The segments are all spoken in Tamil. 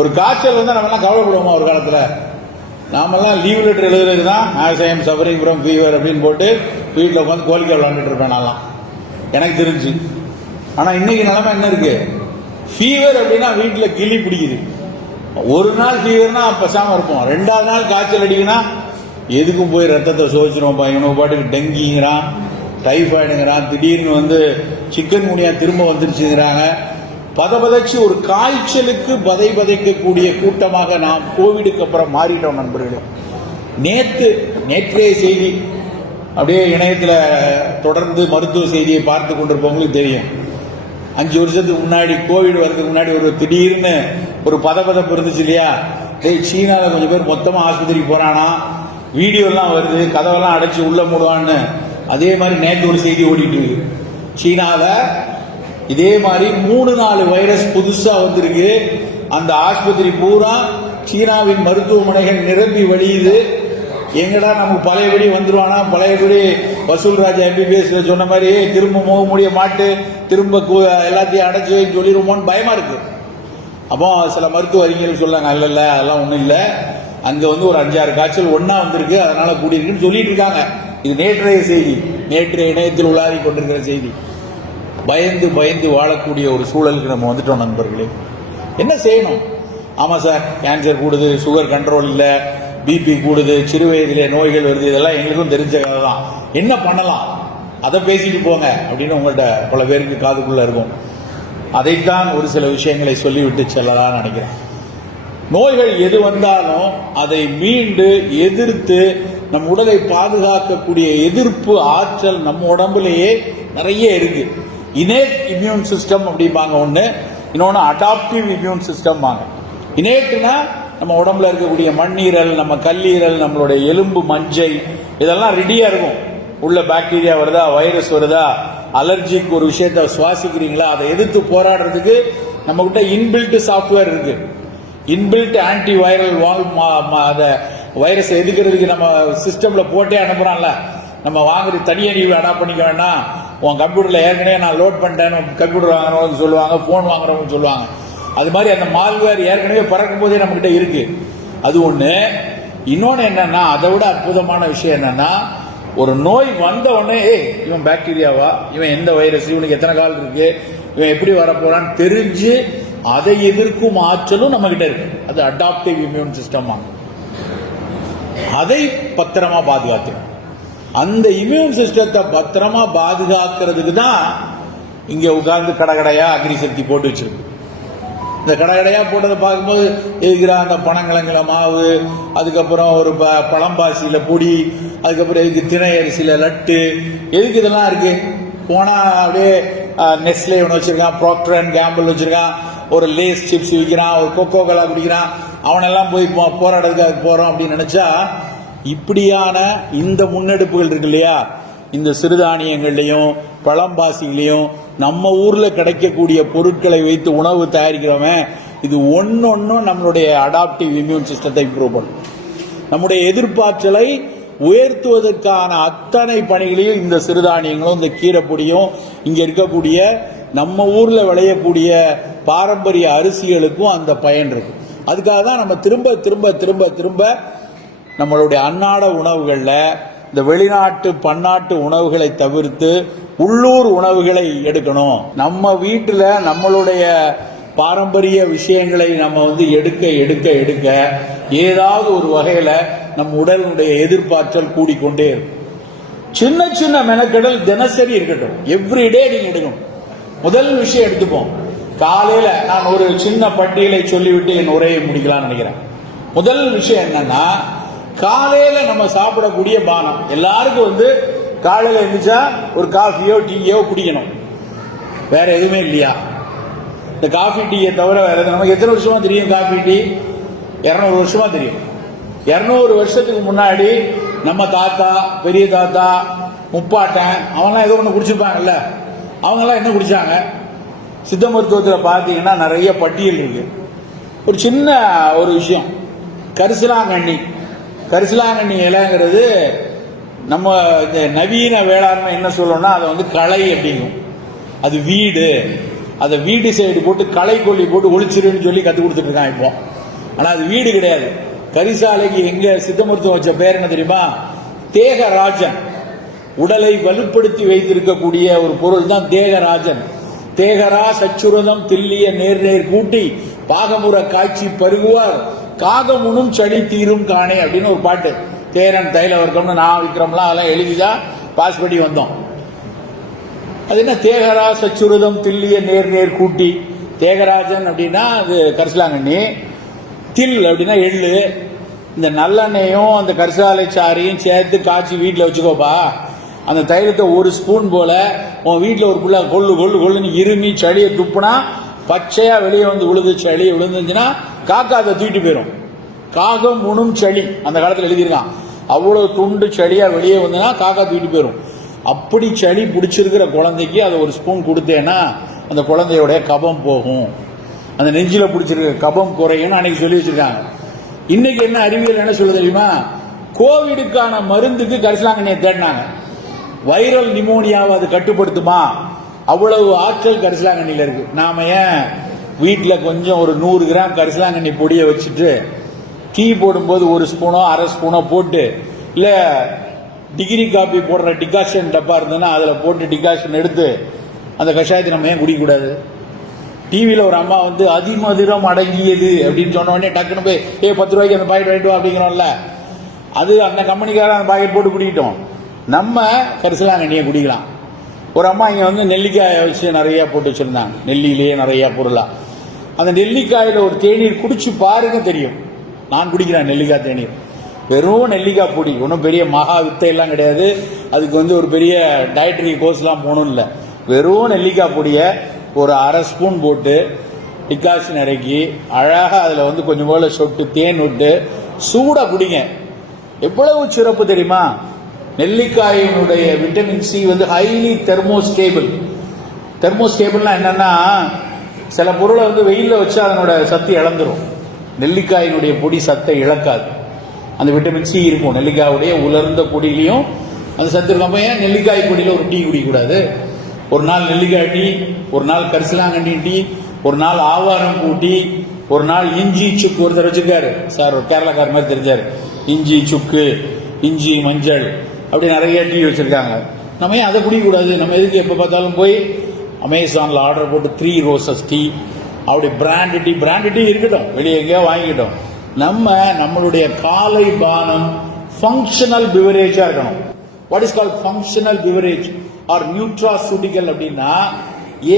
ஒரு காய்ச்சல் வந்து நம்ம எல்லாம் கவலைப்படுவோமா ஒரு காலத்தில்? நாமெல்லாம் லீவ் லெட்டர் எழுதுறதுக்கு தான் as I am suffering from fever அப்படின்னு போட்டு வீட்டில் உட்காந்து கோழிக்காய் விளாண்டுட்டு இருப்பேன் நான்லாம், எனக்கு தெரிஞ்சு. ஆனால் இன்னைக்கு நிலைமை என்ன இருக்கு? ஃபீவர் அப்படின்னா வீட்டில் கிளி பிடிக்குது. ஒரு நாள் ஃபீவர்னா பேசாம இருப்போம், ரெண்டாவது நாள் காய்ச்சல் அடிக்குன்னா எதுக்கும் போய் ரத்தத்தை சோதிச்சிருவோம். இவனுக்கு பாட்டுக்கு டெங்கிங்கிறான், டைஃபாய்டுங்கிறான், திடீர்னு வந்து சிக்கன் குனியா திரும்ப வந்துருச்சுங்கிறாங்க. பதபதைச்சு ஒரு காய்ச்சலுக்கு பதைக்கக்கூடிய கூட்டமாக நாம் கோவிடுக்கு அப்புறம் மாறிட்டோம் நண்பர்களே. நேற்றைய செய்தி அப்படியே இணையத்தில் தொடர்ந்து மருத்துவ செய்தியை பார்த்து கொண்டிருப்பவங்களுக்கு தெரியும். 5 வருஷத்துக்கு முன்னாடி கோவிட் வரதுக்கு முன்னாடி ஒரு திடீர்னு ஒரு பதப்பதப்பு இருந்துச்சு இல்லையா? சீனாவில் கொஞ்சம் பேர் மொத்தமாக ஆஸ்பத்திரிக்கு போறானா, வீடியோ எல்லாம் வருது, கதவெல்லாம் அடைச்சு உள்ள மூடுவான்னு. அதே மாதிரி நேற்று ஒரு செய்தி ஓடிட்டு இருக்கு. சீனாவில் இதே மாதிரி 3-4 வைரஸ் புதுசா வந்திருக்கு. அந்த ஆஸ்பத்திரி பூரா சீனாவின் மருத்துவமனைகள் நிரம்பி வழியுது. எங்கடா நமக்கு பழையபடி வந்துருவானா, பழையபடி வசூல் ராஜா எம்பிபிஎஸ்ல சொன்ன மாதிரி திரும்ப போக முடிய மாட்டு, திரும்ப எல்லாத்தையும் அடைச்சு சொல்லிடுவோம்னு பயமா இருக்கு. அப்போ சில மருத்துவ அறிஞர்கள் சொல்லாங்க, இல்ல அதெல்லாம் ஒண்ணும் இல்லை, அங்க வந்து ஒரு 5-6 காய்ச்சல் ஒன்னா வந்திருக்கு, அதனால கூடியிருக்குன்னு சொல்லிட்டு இருக்காங்க. இது நேற்றைய செய்தி, நேற்றைய இணையத்தில் உலாவி கொண்டிருக்கிற செய்தி. பயந்து வாழக்கூடிய ஒரு சூழலுக்கு நம்ம வந்துட்டோம் நண்பர்களே. என்ன செய்யணும்? ஆமா சார், கேன்சர் கூடுது, சுகர் கண்ட்ரோல் இல்லை, பிபி கூடுது, சிறு வயதிலே நோய்கள் வருது, இதெல்லாம் எங்களுக்கும் தெரிஞ்ச கதை தான். என்ன பண்ணலாம் அதை பேசிட்டு போங்க அப்படின்னு உங்கள்கிட்ட பல பேருக்கு காதுக்குள்ள இருக்கும். அதைத்தான் ஒரு சில விஷயங்களை சொல்லிவிட்டு செல்லலாம்னு நினைக்கிறேன். நோய்கள் எது வந்தாலும் அதை மீண்டு எதிர்த்து நம் உடலை பாதுகாக்கக்கூடிய எதிர்ப்பு ஆற்றல் நம்ம உடம்புலேயே நிறைய இருக்கு. இனேட் இம்யூன் சிஸ்டம் அப்படிம்பாங்க ஒன்று, இன்னொன்று அடாப்டிவ் இம்யூன் சிஸ்டம் வாங்க. இனேட்னா நம்ம உடம்புல இருக்கக்கூடிய மண்ணீரல், நம்ம கல்லீரல், நம்மளுடைய எலும்பு மஞ்சை, இதெல்லாம் ரெடியா இருக்கும். உள்ள பாக்டீரியா வருதா, வைரஸ் வருதா, அலர்ஜிக்கு ஒரு விஷயத்தை சுவாசிக்கிறீங்களா, அதை எதிர்த்து போராடுறதுக்கு நம்ம கிட்ட இன்பில்ட் சாஃப்ட்வேர் இருக்கு. இன்பில்ட் ஆன்டி வைரல் அதை வைரஸ் எதுக்கிறதுக்கு நம்ம சிஸ்டம்ல போட்டே அனுப்புறான்ல. நம்ம வாங்குறது தனியா நீ அடாப்ட் பண்ணிக்க வேண்டாம், உன் கம்ப்யூட்டர்ல ஏற்கனவே நான் லோட் பண்ணிட்டேன்னு கம்ப்யூட்டர் வாங்குறவங்க சொல்லுவாங்க, போன் வாங்குறவங்க சொல்லுவாங்க. அது மாதிரி அந்த மால்வேர் ஏற்கனவே பறக்கும் போதே நம்ம கிட்ட இருக்கு. அது ஒண்ணு. இன்னொன்னு என்னன்னா, அதை விட அற்புதமான விஷயம் என்னன்னா, ஒரு நோய் வந்த உடனே இவன் பாக்டீரியாவா, இவன் எந்த வைரஸ், இவனுக்கு எத்தனை கால் இருக்கு, இவன் எப்படி வரப்போறான்னு தெரிஞ்சு அதை எதிர்க்கும் ஆற்றலும் நம்ம கிட்ட இருக்கு. அது அடாப்டிவ் இம்யூன் சிஸ்டம். அதை பத்திரமா பாதுகாத்து, அந்த இம்யூன் சிஸ்டத்தை பத்திரமா பாதுகாக்கிறதுக்கு தான் இங்க உட்கார்ந்து கடையா அக்னிசக்தி போட்டு வச்சிருக்கு. இந்த கடையா போட்டதை பார்க்கும்போது இருக்கிற அந்த பனங்கிழங்குல மாவு, அதுக்கப்புறம் ஒரு பழம்பாசியில பொடி, அதுக்கப்புறம் எதுக்கு திணை அரிசியில லட்டு, எதுக்கு இதெல்லாம் இருக்கு? போனா அப்படியே நெஸ்லே ஒன்று வச்சிருக்கான், ப்ராக்டர் அண்ட் கேம்பிள் வச்சிருக்கான், ஒரு லேஸ் சிப்ஸ் விற்கிறான், ஒரு கொக்கோ கோலா குடிக்கிறான், அவனெல்லாம் போய் போராடுறதுக்காக போறோம் அப்படின்னு நினைச்சா, இப்படியான இந்த முன்னெடுப்புகள் இருக்கு இல்லையா, இந்த சிறுதானியங்கள்லையும் பழம்பாசிகளையும் நம்ம ஊர்ல கிடைக்கக்கூடிய பொருட்களை வைத்து உணவு தயாரிக்கிறவன், இது ஒன்னொன்னும் நம்மளுடைய அடாப்டிவ் இம்யூன் சிஸ்டத்தை இம்ப்ரூவ் பண்ணும். நம்முடைய எதிர்ப்பாற்றலை உயர்த்துவதற்கான அத்தனை பணிகளையும் இந்த சிறுதானியங்களும் இந்த கீரைப்பொடியும் இங்க இருக்கக்கூடிய நம்ம ஊர்ல விளையக்கூடிய பாரம்பரிய அரிசிகளுக்கும் அந்த பயன் இருக்கு. அதுக்காக தான் நம்ம திரும்ப திரும்ப திரும்ப திரும்ப நம்மளுடைய அன்னாட உணவுகள்ல இந்த வெளிநாட்டு பன்னாட்டு உணவுகளை தவிர்த்து உள்ளூர் உணவுகளை எடுக்கணும். நம்ம வீட்டுல நம்மளுடைய பாரம்பரிய விஷயங்களை நம்ம வந்து எடுக்க எடுக்க எடுக்க ஏதாவது ஒரு வகையில நம் உடலுடைய எதிர்ப்பாற்றல் கூடிக்கொண்டே இருக்கும். சின்ன சின்ன மெனக்கெடல் தினசரி இருக்கட்டும், எவ்ரிடே நீங்க எடுக்கணும். முதல் விஷயம் எடுத்துப்போம். காலையில நான் ஒரு சின்ன பட்டியலை சொல்லிவிட்டு என் உரையை முடிக்கலாம்னு நினைக்கிறேன். முதல் விஷயம் என்னன்னா, காலையில நம்ம சாப்பிடக்கூடிய பானம். எல்லாருக்கும் வந்து காலையில இருந்துச்சா ஒரு காஃபியோ டீயோ குடிக்கணும், வேற எதுவுமே இல்லையா? இந்த காஃபி டீயை தவிர வேற நமக்கு எத்தனை வருஷமா தெரியும்? காஃபி டீ 200 வருஷமா தெரியும். 200 வருஷத்துக்கு முன்னாடி நம்ம தாத்தா, பெரிய தாத்தா, முப்பாட்டன் அவங்களாம் ஏதோ ஒன்று குடிச்சிருப்பாங்கல்ல. அவங்கெல்லாம் என்ன குடிச்சாங்க? சித்த மருத்துவத்தில் பார்த்தீங்கன்னா நிறைய பட்டியல் இருக்கு. ஒரு சின்ன ஒரு விஷயம், கரிசலாங்கண்ணி. கரிசலாங்கண்ணி இலைங்கிறது நம்ம இந்த நவீன வேளாண்மை என்ன சொல்லணும்னா, அதை வந்து களை அப்படிங்கும். அது வீடு, அதை வீடு சைடு போட்டு களை கொல்லி போட்டு ஒளிச்சிருன்னு சொல்லி கற்றுக் கொடுத்துட்டு இருக்கான் இப்போ. ஆனால் அது வீடு கிடையாது. கரிசாலைக்கு எங்க சித்த மருத்துவம் வச்ச பேர் என்ன தெரியுமா? தேகராஜன். உடலை வலுப்படுத்தி வைத்திருக்கக்கூடிய ஒரு பொருள் தான் தேகராஜன். தேகரா சச்சுரதம் தில்லிய நேர் நேர் கூட்டி பாகமுற காட்சி பருகுவார் காகமுனும் சளி தீரும் காணே அப்படின்னு ஒரு பாட்டு. தேரன் தைல வர்க்கம்னு நான் விக்ரம்லாம் அதெல்லாம் எழுதிதான் பாஸ் பண்ணி வந்தோம். அது என்ன தேகரா சச்சுரதம் தில்லிய நேர் நேர் கூட்டி. தேகராஜன் அப்படின்னா அது கரிசலாங்கண்ணி, தில் அப்படின்னா எள்ளு. இந்த நல்லெண்ணையும் அந்த கரிசாலை சாரையும் சேர்த்து காய்ச்சி வீட்டில் வச்சுக்கோப்பா. அந்த தைலத்தை ஒரு ஸ்பூன் போல உன் வீட்டில் ஒரு புள்ள கொள்ளு கொள்ளு கொள்ளுன்னு இருமி சளியை துப்புனா பச்சையா வெளியே வந்து விழுது. சளி விழுந்துச்சுன்னா காக்கா அதை தூக்கிட்டு போயிடும். காகம் உணும் சளி அந்த காலத்தில் எழுதியிருக்கான். அவ்வளவு துண்டு சளியா வெளியே வந்ததுன்னா காக்கா தூக்கிட்டு போயிடும். அப்படி சளி பிடிச்சிருக்கிற குழந்தைக்கு அதை ஒரு ஸ்பூன் கொடுத்தேன்னா அந்த குழந்தையோட கபம் போகும், அந்த நெஞ்சில பிடிச்சிருக்கிற கபம் குறையும் அன்னைக்கு சொல்லி வச்சிருக்காங்க. இன்னைக்கு என்ன அறிவியல் என்ன சொல்ல தெரியுமா? கோவிடுக்கான மருந்துக்கு கரிசலாங்கண்ணியை தேடினாங்க. வைரல் நிமோனியாவை அது கட்டுப்படுத்துமா? அவ்வளவு ஆற்றல் கரிசலாங்கண்ணியில இருக்கு. நாம ஏன் வீட்டில் கொஞ்சம் ஒரு 100 கிராம் கரிசலாங்கண்ணி பொடியை வச்சுட்டு டீ போடும்போது ஒரு ஸ்பூனோ அரை ஸ்பூனோ போட்டு, இல்ல டிகிரி காபி போடுற டிகாஷன் டப்பா இருந்ததுன்னா அதில் போட்டு டிகாஷன் எடுத்து அந்த கஷாயத்தை நம்ம ஏன் குடிக்கக்கூடாது? டிவியில் ஒரு அம்மா வந்து அதிமதுரம் அடங்கியது அப்படின்னு சொன்ன உடனே டக்குன்னு போய் 10 ரூபாய்க்கு அந்த பாக்கெட் வாங்கிட்டு வா அப்படிங்கிறோம்ல, அது அந்த கம்பெனிக்கார அந்த பாக்கெட் போட்டு குடிக்கிட்டோம். நம்ம கரிசலாங்கண்ணியை குடிக்கலாம். ஒரு அம்மா இங்கே வந்து நெல்லிக்காயை வச்சு நிறைய போட்டு வச்சிருந்தாங்க, நெல்லியிலேயே நிறைய பொருளா. அந்த நெல்லிக்காயில ஒரு தேநீர் குடிச்சு பாருங்க தெரியும். நான் குடிக்கிறேன் நெல்லிக்காய் தேநீர். வெறும் நெல்லிக்காய் பொடி, ஒன்றும் பெரிய மகா வித்தை எல்லாம் கிடையாது. அதுக்கு வந்து ஒரு பெரிய டயட்ரி கோர்ஸ்லாம் போகணும் இல்லை. வெறும் நெல்லிக்காய் பொடியை ஒரு அரை ஸ்பூன் போட்டு டிகாஷன் இறக்கி அழகாக அதில் வந்து கொஞ்சம் போல சொட்டு தேன் விட்டு சூடாக குடிங்க. எவ்வளவு சிறப்பு தெரியுமா? நெல்லிக்காயினுடைய விட்டமின் சி வந்து ஹைலி தெர்மோஸ்டேபிள். தெர்மோஸ்டேபிள்னா என்னன்னா, சில பொருளை வந்து வெயிலில் வச்சு அதனோட சத்து இழந்துரும். நெல்லிக்காயினுடைய பொடி சத்தை இழக்காது. அந்த விட்டமின் சி இருக்கும் நெல்லிக்காயுடைய உலர்ந்த பொடியிலையும் அந்த சத்து இருக்கும். அப்ப ஏன் நெல்லிக்காய் பொடியில் ஒரு டீ குடிக்கக்கூடாது? ஒரு நாள் நெல்லிக்காய் டீ, ஒரு நாள் கரிசலாங்கண்ணி டீ, ஒரு நாள் ஆவாரம் பூ டீ, ஒரு நாள் இஞ்சி சுக்கு. ஒருத்தர் வச்சிருக்காரு சார், ஒரு கேரளாக்கார மாதிரி தெரிஞ்சாரு. இஞ்சி சுக்கு, இஞ்சி மஞ்சள் அப்படி நிறைய டீ வச்சிருக்காங்க. நம்ம ஏன் அதை குடிக்கக்கூடாது? நம்ம எதுக்கு எப்போ பார்த்தாலும் போய் அமேசானில் ஆர்டர் போட்டு 3 ரோசஸ் டீ அப்படி பிராண்ட் டீ இருக்கட்டும், வெளியே எங்கேயோ வாங்கிக்கிட்டோம். நம்ம நம்மளுடைய காலை பானம் ஃபங்க்ஷனல் பிவரேஜா இருக்கணும். What is called functional beverage or nutraceutical அப்படின்னா,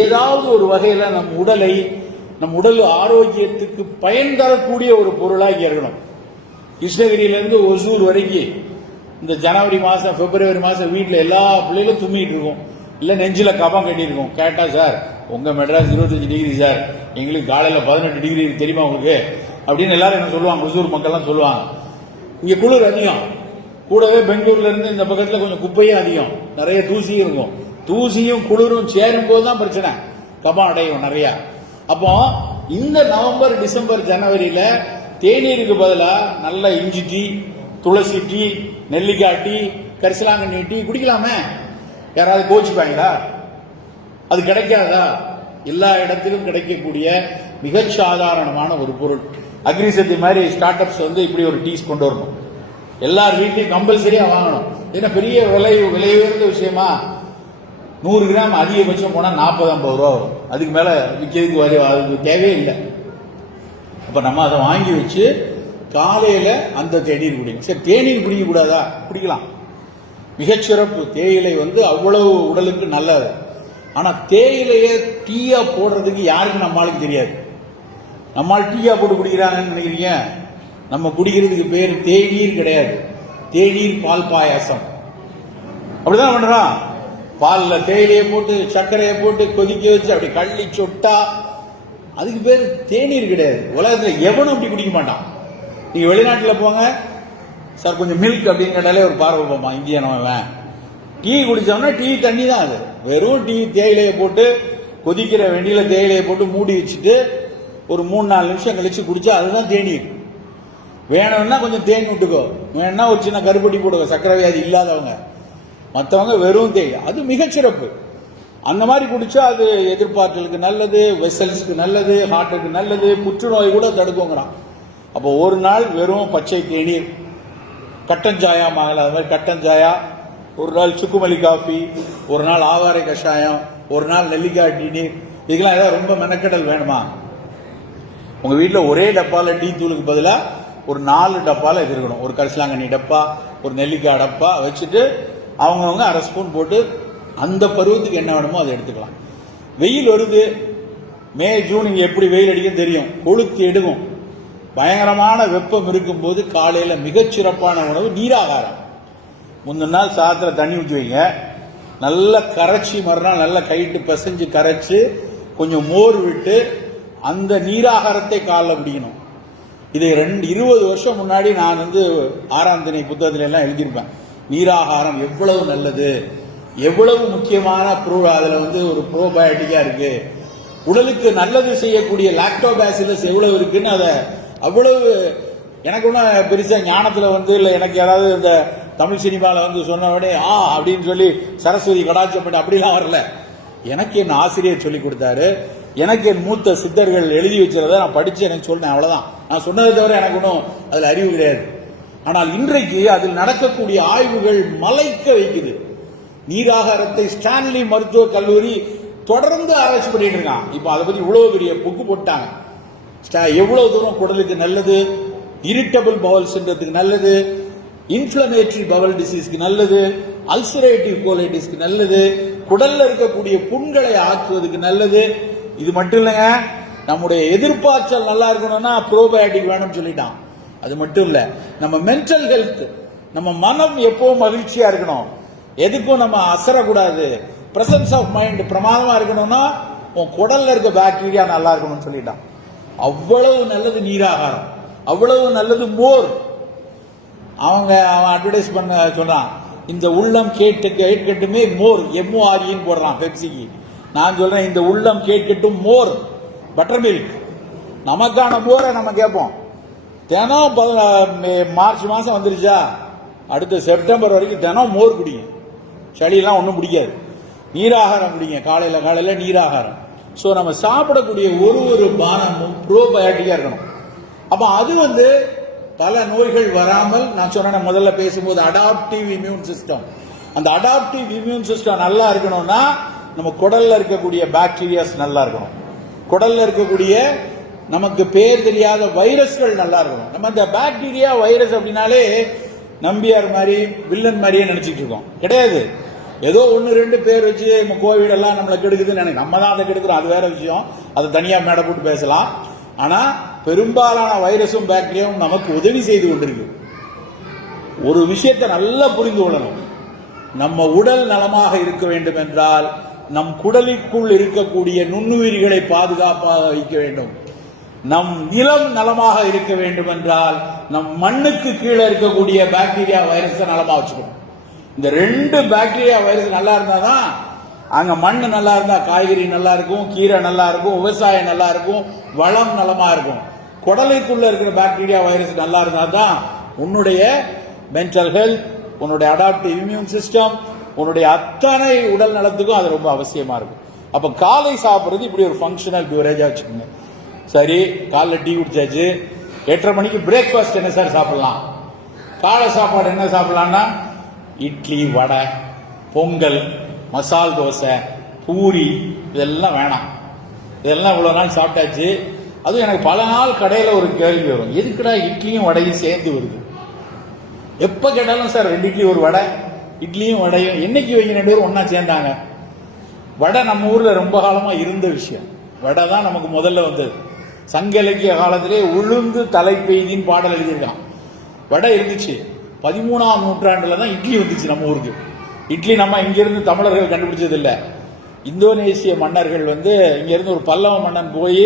ஏதாவது ஒரு வகையில நம் உடல் ஆரோக்கியத்துக்கு பயன் தரக்கூடிய ஒரு பொருளா இங்க இருக்கணும். கிருஷ்ணகிரியிலிருந்து ஒசூர் வரைக்கும் இந்த ஜனவரி மாசம் பிப்ரவரி மாசம் வீட்டில் எல்லா பிள்ளைகளும் தும்மிட்டு இருக்கும், இல்ல நெஞ்சில கபம் கட்டியிருக்கும். கேட்டா சார் உங்க மெட்ராஸ் 25 டிகிரி சார், எங்களுக்கு காலையில 18 டிகிரி தெரியுமா உங்களுக்கு அப்படின்னு எல்லாரும் என்ன சொல்லுவாங்க, ஒசூர் மக்கள்லாம் சொல்லுவாங்க. இங்க குளிர் அதிகம், கூடவே பெங்களூர்ல இருந்து இந்த பக்கத்துல கொஞ்சம் குப்பையும் அதிகம், நிறைய தூசியும் இருக்கும். தூசியும் குளிரும் சேரும் போதுதான் பிரச்சனை, கபம் அடையும் நிறைய. அப்போ இந்த நவம்பர் டிசம்பர் ஜனவரியில தேநீருக்கு பதிலா நல்ல இஞ்சி டீ, துளசி டீ, நெல்லிக்காய் டீ, கரிசலாங்கண்ணி டீ குடிக்கலாமே. யாராவது கோச்சிப்பாங்களா? அது கிடைக்காதா? எல்லா இடத்திலும் கிடைக்கக்கூடிய மிக சாதாரணமான ஒரு பொருள். அக்ரிசக்தி மாதிரி ஸ்டார்ட் அப்ஸ் வந்து இப்படி ஒரு டீஸ் கொண்டு வரணும், எல்லார் வீட்லயும் கம்பல்சரியா வாங்கணும். ஏன்னா பெரிய விலை உயர்ந்த விஷயமா? 100 கிராம் அதிகபட்சம் போனா 40-50 ரூபா வரும். அதுக்கு மேல விற்கிறதுக்கு அதுக்கு தேவையே இல்லை. அப்ப நம்ம அதை வாங்கி வச்சு காலையில அந்த தேநீர் குடிக்கும். சரி, தேநீர் குடிக்க கூடாதா? குடிக்கலாம், மிகச்சிறப்பு. தேயிலை வந்து அவ்வளவு உடலுக்கு நல்லது. ஆனா தேயிலையை டீயா போடுறதுக்கு யாருக்கும் நம்மளுக்கு தெரியாது. நம்மால் டீயா போட்டு குடிக்கிறாங்கன்னு நினைக்கிறீங்க? நம்ம குடிக்கிறதுக்கு பேர் தேநீர் கிடையாது, தேநீர் பால் பாயாசம். அப்படிதான் பண்றான். பால்ல தேயிலையை போட்டு சர்க்கரையை போட்டு கொதிக்க வச்சு அப்படி கள்ளி சொட்டா, அதுக்கு பேர் தேநீர் கிடையாது. உலகத்துல எவனும் அப்படி குடிக்க மாட்டான். நீங்க வெளிநாட்டில் போங்க சார், கொஞ்சம் மில்க் அப்படின்னு கேட்டாலே ஒரு பார்வை போமா, இந்தியா நம்ம டீ குடிச்சோம்னா டீ தண்ணி தான் அது. வெறும் டீ தேயிலையை போட்டு கொதிக்கிற வெண்டியில தேயிலையை போட்டு மூடி வச்சுட்டு ஒரு 3-4 நிமிஷம் கழிச்சு குடிச்சா அதுதான் தேநீர். வேணும்னா கொஞ்சம் தேன் விட்டுக்கோ, வேணும்னா ஒரு சின்ன கருப்பட்டி போடுங்க, சக்கரை வியாதி இல்லாதவங்க. மற்றவங்க வெறும் தேய், அது மிகச்சிறப்பு. அந்த மாதிரி குடிச்சா அது எதிர்பார்த்தலுக்கு நல்லது, வெசல்ஸ்க்கு நல்லது, ஹார்ட்டுக்கு நல்லது, புற்றுநோய் கூட தடுக்குங்கிறான். அப்போ ஒரு நாள் வெறும் பச்சை தேநீர், கட்டன் சாயா மாங்கல, அது மாதிரி கட்டன் சாயா, ஒரு நாள் சுக்குமல்லி காஃபி, ஒரு நாள் ஆவாரை கஷாயம், ஒரு நாள் நெல்லிக்காய் டீ நீர், இதுக்கெல்லாம் ஏதாவது ரொம்ப மெனக்கெடல் வேணுமா? உங்க வீட்டில் ஒரே டப்பால டீ தூளுக்கு பதிலாக ஒரு 4 டப்பால இது இருக்கணும். ஒரு கரிசலாங்கண்ணி டப்பா, ஒரு நெல்லிக்காய் டப்பா வச்சுட்டு அவங்கவுங்க அரை ஸ்பூன் போட்டு அந்த பருவத்துக்கு என்ன வேணுமோ அதை எடுத்துக்கலாம். வெயில் வருது, மே ஜூன் இங்கே எப்படி வெயில் அடிக்கும் தெரியும், கொளுத்தி எடுக்கும். பயங்கரமான வெப்பம் இருக்கும்போது காலையில் மிகச்சிறப்பான உணவு நீராகாரம். முந்தின நாள் சாதத்தில் தண்ணி ஊற்றி வைங்க, நல்லா கரைச்சி மறுநாள் நல்லா கைட்டு பிசைஞ்சு கரைச்சி கொஞ்சம் மோர் விட்டு அந்த நீராகாரத்தை காலில் பிடிக்கணும். இதை 20 வருஷம் முன்னாடி நான் 6ஆம் திணை புத்தகத்துல எல்லாம் எழுதியிருப்பேன். நீராகாரம் எவ்வளவு நல்லது, எவ்வளவு முக்கியமான அதில் ஒரு ப்ரோபயோட்டிக்கா இருக்கு, உடலுக்கு நல்லது செய்யக்கூடிய லாக்டோபாசிலஸ் எவ்வளவு இருக்குன்னு அதை அவ்வளவு எனக்கு ஒன்றும் பெருசா ஞானத்துல இல்லை எனக்கு யாராவது இந்த தமிழ் சினிமாவில் சொன்ன உடனே அப்படின்னு சொல்லி சரஸ்வதி கடாட்சம் பண்ணி அப்படிலாம் வரல. எனக்கு என் ஆசிரியர் சொல்லி கொடுத்தாரு, எனக்கு என் மூத்த சித்தர்கள் எழுதி வச்சிருந்ததை நான் படிச்சு எனக்கு சொன்னேன், அவ்வளவுதான். நான் சொன்னதை தவிர எனக்கு ஒன்றும் அதில் அறிவு கிடையாது. ஆனால் இன்றைக்கு அதில் நடக்கக்கூடிய ஆய்வுகள் மலைக்க வைக்குது. நீராகாரத்தை ஸ்டான்லி மருத்துவ கல்லூரி தொடர்ந்து ஆராய்ச்சி பண்ணிட்டு இருக்கான். இப்போ அதை பத்தி இவ்வளவு பெரிய புக்கு போட்டாங்க. எவ்வளவு தூரம் குடலுக்கு நல்லது, இரிட்டபிள் பவல் சிண்ட்ரத்துக்கு நல்லது, இன்ஃபிளமேட்டரி பவல் டிசீஸ்க்கு நல்லது, அல்சரேட்டிவ் கோலைட்டிஸ்க்கு நல்லது, குடல்ல இருக்கக்கூடிய புண்களை ஆக்குவதற்கு நல்லது. இது மட்டும் இல்லைங்க, நம்முடைய எதிர்பார்த்தல் நல்லா இருக்கணும்னா ப்ரோபயோட்டிக் வேணும்னு சொல்லிட்டான். அது மட்டும் இல்ல, நம்ம மென்டல் ஹெல்த், நம்ம மனம் எப்பவும் மகிழ்ச்சியா இருக்கணும், எதுக்கும் நம்ம அசரக்கூடாது, பிரசன்ஸ் ஆஃப் மைண்ட் பிரமாதமா இருக்கணும்னா உன் குடல்ல இருக்க பாக்டீரியா நல்லா இருக்கணும்னு சொல்லிட்டான். அவ்வளவு நல்லது நீராகாரம், அவ்வளவு நல்லது மோர். அவன் அட்வர்டைஸ் பண்ண சொல்றான், இந்த உள்ளம் கேட்கட்டுமே மோர், MORE போடுறான் பெப்சிக்கு. நான் சொல்றேன், இந்த உள்ளம் கேட்கட்டும் மோர், பட்டர் மில்க். நமக்கான மோரை நம்ம கேட்போம். தினம் மார்ச் மாசம் வந்துருச்சா, அடுத்த செப்டம்பர் வரைக்கும் தினம் மோர் குடிங்க. சளியெல்லாம் ஒன்றும் பிடிக்காது. நீராகாரம் குடிங்க, காலையில நீராகாரம். ஸோ நம்ம சாப்பிடக்கூடிய ஒரு பானமும் ப்ரோபயோட்டிக்கா இருக்கணும். அப்ப அது பல நோய்கள் வராமல், நான் சொன்ன முதல்ல பேசும்போது அடாப்டிவ் இம்யூன் சிஸ்டம், அந்த அடாப்டிவ் இம்யூன் சிஸ்டம் நல்லா இருக்கணும்னா நம்ம குடல்ல இருக்கக்கூடிய பாக்டீரியாஸ் நல்லா இருக்கணும், குடல்ல இருக்கக்கூடிய நமக்கு பேர் தெரியாத வைரஸ்கள் நல்லா இருக்கணும். நம்ம இந்த பாக்டீரியா வைரஸ் அப்படின்னாலே நம்பியார் மாதிரி வில்லன் மாதிரியே நினைச்சிட்டு இருக்கோம். கிடையாது. ஏதோ 1-2 பேர் வச்சு கோவிட் எல்லாம் நம்மளை கெடுக்குதுன்னு நினைக்கிறோம். நம்ம தான் அதை கெடுக்கிறோம், அது வேற விஷயம், அதை தனியா மேடை போட்டு பேசலாம். ஆனா பெரும்பாலான வைரஸும் பாக்டீரியாவும் நமக்கு உதவி செய்து கொண்டிருக்கு. ஒரு விஷயத்தை நல்லா புரிந்து கொள்ளணும், நம்ம உடல் நலமாக இருக்க வேண்டும் என்றால் நம் குடலுக்குள் இருக்கக்கூடிய நுண்ணுயிரிகளை பாதுகாப்பாக வைக்க வேண்டும். நம் நிலம் நலமாக இருக்க வேண்டும் என்றால் நம் மண்ணுக்கு கீழே இருக்கக்கூடிய பாக்டீரியா வைரஸ் நலமா வச்சுக்கணும். இந்த 2 பாக்டீரியா வைரஸ் நல்லா இருந்தாதான் அங்க மண் நல்லா இருந்தா காய்கறி நல்லா இருக்கும், கீரை நல்லா இருக்கும், விவசாயம் நல்லா இருக்கும், வளம் நலமா இருக்கும். குடலுக்குள்ள இருக்கிற பாக்டீரியா வைரஸ் நல்லா இருந்தா தான் உன்னுடைய மென்டல் ஹெல்த், உன்னுடைய அடாப்டிவ் இம்யூன் சிஸ்டம், உன்னுடைய அத்தனை உடல் நலத்துக்கும் அது ரொம்ப அவசியமா இருக்கும். அப்ப காலை சாப்பிடுறது இப்படி ஒரு ஃபங்க்ஷனல் பியூரேஜா வச்சுக்கோங்க. சரி, காலைல டீ குடிச்சாச்சு, 8:30 மணிக்கு பிரேக்ஃபாஸ்ட் என்ன சார் சாப்பிடலாம்? காலை சாப்பாடு என்ன சாப்பிடலாம்னா இட்லி, வடை, பொங்கல், மசால் தோசை, பூரி, இதெல்லாம் வேணாம். இதெல்லாம் இவ்வளவு நாள் சாப்பிட்டாச்சு. அதுவும் எனக்கு பல நாள் கடையில ஒரு கேள்வி வரும், எதுக்குடா இட்லியும் வடையும் சேர்ந்து வருது? எப்ப கேட்டாலும் சார் 2 இட்லி ஒரு வடை, இட்லியும் வடையும் என்னைக்கு வைங்க 2 பேரும் ஒன்னா சேர்ந்தாங்க? வடை நம்ம ஊர்ல ரொம்ப காலமா இருந்த விஷயம். வடை தான் நமக்கு முதல்ல வந்தது. சங்க இலக்கிய காலத்திலே உளுந்து தலை பெய்தின்னு பாடல் எழுதியிருக்கான். வடை இருந்துச்சு. 13ஆம் நூற்றாண்டுல தான் இட்லி வந்துச்சு நம்ம ஊருக்கு. இட்லி நம்ம இங்கிருந்து தமிழர்கள் கண்டுபிடிச்சது இல்ல. இந்தோனேசிய மன்னர்கள் இங்கிருந்து ஒரு பல்லவ மன்னன் போய்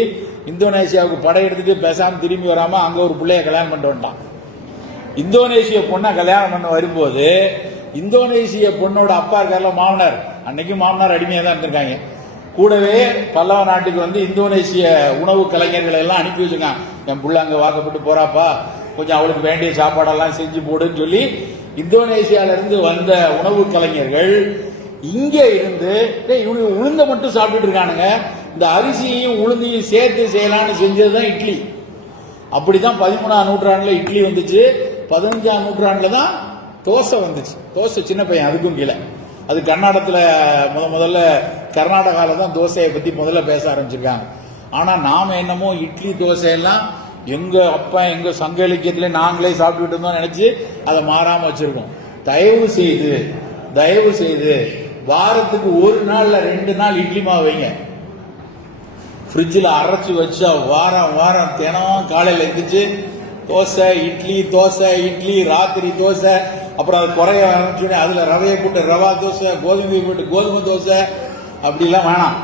இந்தோனேசியாவுக்கு படையெடுத்துட்டு பேசாம திரும்பி வராம அங்க ஒரு பிள்ளைய கல்யாணம் பண்ணிட்டு வந்துட்டான். இந்தோனேசிய பொண்ணை கல்யாணம் பண்ண வரும்போது இந்தோனேசிய பொண்ணோட அப்பா இருக்கார்ல மாமனார், அன்னைக்கும் மாமனார் அடிமையா தான் இருந்திருக்காங்க. கூடவே பல்லவ நாட்டுக்கு இந்தோனேசிய உணவு கலைஞர்களை எல்லாம் அனுப்பி வச்சிருக்காங்க. என் புள்ள அங்க வாக்கப்பட்டு போறாப்பா, கொஞ்சம் அவளுக்கு வேண்டிய சாப்பாடெல்லாம் செஞ்சு போடுன்னு சொல்லி இந்தோனேசியால இருந்து வந்த உணவு கலைஞர்கள் இங்க இருந்து இவங்க உளுந்த மட்டும் சாப்பிட்டுட்டு இருக்கானுங்க, இந்த அரிசியையும் உளுந்தையும் சேர்த்து செய்யலான்னு செஞ்சதுதான் இட்லி. அப்படிதான் 13ஆம் நூற்றாண்டுல இட்லி வந்துச்சு. 15ஆம் நூற்றாண்டுல தான் தோசை வந்துச்சு. தோசை சின்ன பையன், அதுக்கும் கீழே. அது கர்நாடகத்துல முதல்ல கர்நாடகால தான் தோசையை பத்தி முதல்ல பேச ஆரம்பிச்சிருக்காங்க. ஆனா நாம என்னமோ இட்லி தோசை எல்லாம் எங்க அப்பா எங்க சங்க இலக்கியத்திலே நாங்களே சாப்பிட்டுட்டு இருந்தோம் நினைச்சு அதை மாறாம வச்சிருக்கோம். தயவு செய்து வாரத்துக்கு ஒரு நாள்ல 2 நாள் இட்லி மாவு வைங்க. ஃப்ரிட்ஜில் அரைச்சு வச்சா வாரம் தினம் காலையில் எழுந்திரிச்சு தோசை இட்லி, ராத்திரி தோசை, அப்புறம் அது குறைய ஆரம்பிச்சோடனே அதுல ரவையை போட்டு ரவா தோசை, கோதுமை போட்டு கோதுமை தோசை, அப்படிலாம் வேணாம்.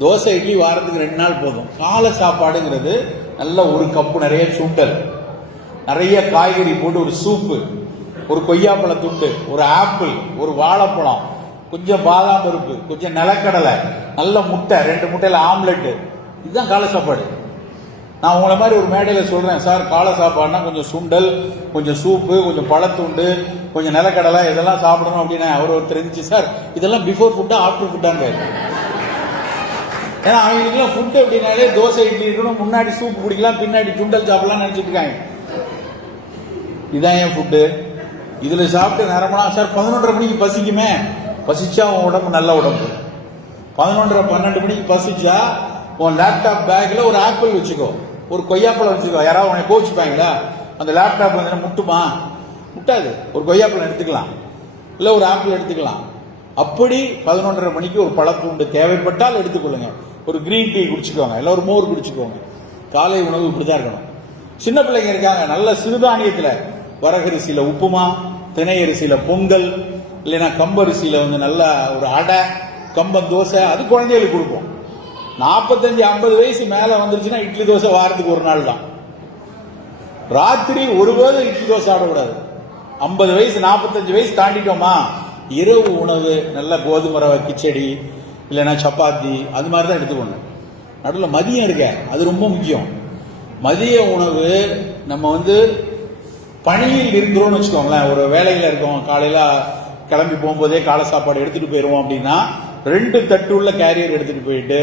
தோசை இட்லி வாரத்துக்கு 2 நாள் போதும். காலை சாப்பாடுங்கிறது நல்ல ஒரு கப்பு நிறைய சுண்டல், நிறைய காய்கறி போட்டு ஒரு சூப்பு, ஒரு கொய்யாப்பழ துண்டு, ஒரு ஆப்பிள், ஒரு வாழைப்பழம், கொஞ்சம் பாதாம் பருப்பு, கொஞ்சம் நிலக்கடலை, நல்ல முட்டை, 2 முட்டையில ஆம்லெட், இதுதான் காலை சாப்பாடு. நான் உங்களை மாதிரி ஒரு மேடையில் சொல்றேன், சார் காலை சாப்பாடுனா கொஞ்சம் சுண்டல், கொஞ்சம் சூப்பு, கொஞ்சம் பழத்துண்டு, கொஞ்சம் நிலக்கடலை, இதெல்லாம் சாப்பிடணும் அப்படின்னு அவர் ஒருத்தர் இருந்துச்சு. சார் இதெல்லாம் பிஃபோர் ஃபுட்டா ஆஃப்டர் ஃபுட்டாங்க? ஏன்னா அவங்களுக்குலாம் ஃபுட்டு அப்படின்னாலே தோசை இட்லி இருக்கணும், முன்னாடி சூப்பு குடிக்கலாம், பின்னாடி சுண்டல் சாப்பிடலாம் நினைச்சிட்டு இருக்காங்க. இதான் என் ஃபுட்டு. இதுல சாப்பிட்டு நேரமா சார் 11:30 மணிக்கு பசிக்குமே, பசிச்சா உன் உடம்பு நல்ல உடம்பு. 11:30-12 மணிக்கு பசிச்சா உன் லேப்டாப் பேக்ல ஒரு ஆப்பிள் வச்சுக்கோ, ஒரு கொய்யாப்பழம் வச்சுக்கோ. யாராவது உனக்கு கோச்சுப்பாங்களா? அந்த லேப்டாப் வந்து முட்டுமா? முட்டாது. ஒரு கொய்யாப்பழம் எடுத்துக்கலாம், இல்ல ஒரு ஆப்பிள் எடுத்துக்கலாம். அப்படி 11:30 மணிக்கு ஒரு பழத்துண்டு தேவைப்பட்டால் எடுத்துக்கொள்ளுங்க. ஒரு கிரீன் டீ குடிச்சுக்கோங்க, இல்ல ஒரு மோர் குடிச்சுக்கோங்க. காலை உணவு இப்படிதான் இருக்கணும். சின்ன பிள்ளைங்க இருக்காங்க, நல்ல சிறுதானியத்துல வரகரிசியில உப்புமா, திணை அரிசியில பொங்கல், இல்லைன்னா கம்பரிசியில வந்து நல்ல ஒரு அடை, கம்பம் தோசை, அது குழந்தைகளுக்கு கொடுப்போம். 45-50 வயசு மேல வந்துருச்சுன்னா இட்லி தோசை வாரத்துக்கு ஒரு நாள் தான். ராத்திரி ஒருபோதும் இட்லி தோசை சாப்பிடக்கூடாது. 50 வயசு 45 வயசு தாண்டிட்டோமா, இரவு உணவு நல்ல கோதுமை ரவை கிச்சடி, இல்லைன்னா சப்பாத்தி, அது மாதிரி தான் எடுத்துக்கணும். நடுவில் மதியம் இருக்க, அது ரொம்ப முக்கியம். மதிய உணவு நம்ம வந்து பணியில் இருக்கிறோம்னு வச்சுக்கோங்களேன், ஒரு வேலையில இருக்கோம், காலையில கிளம்பி போகும்போதே காலை சாப்பாடு எடுத்துட்டு போயிடுவோம் அப்படின்னா 2 தட்டு உள்ள கேரியர் எடுத்துட்டு போயிட்டு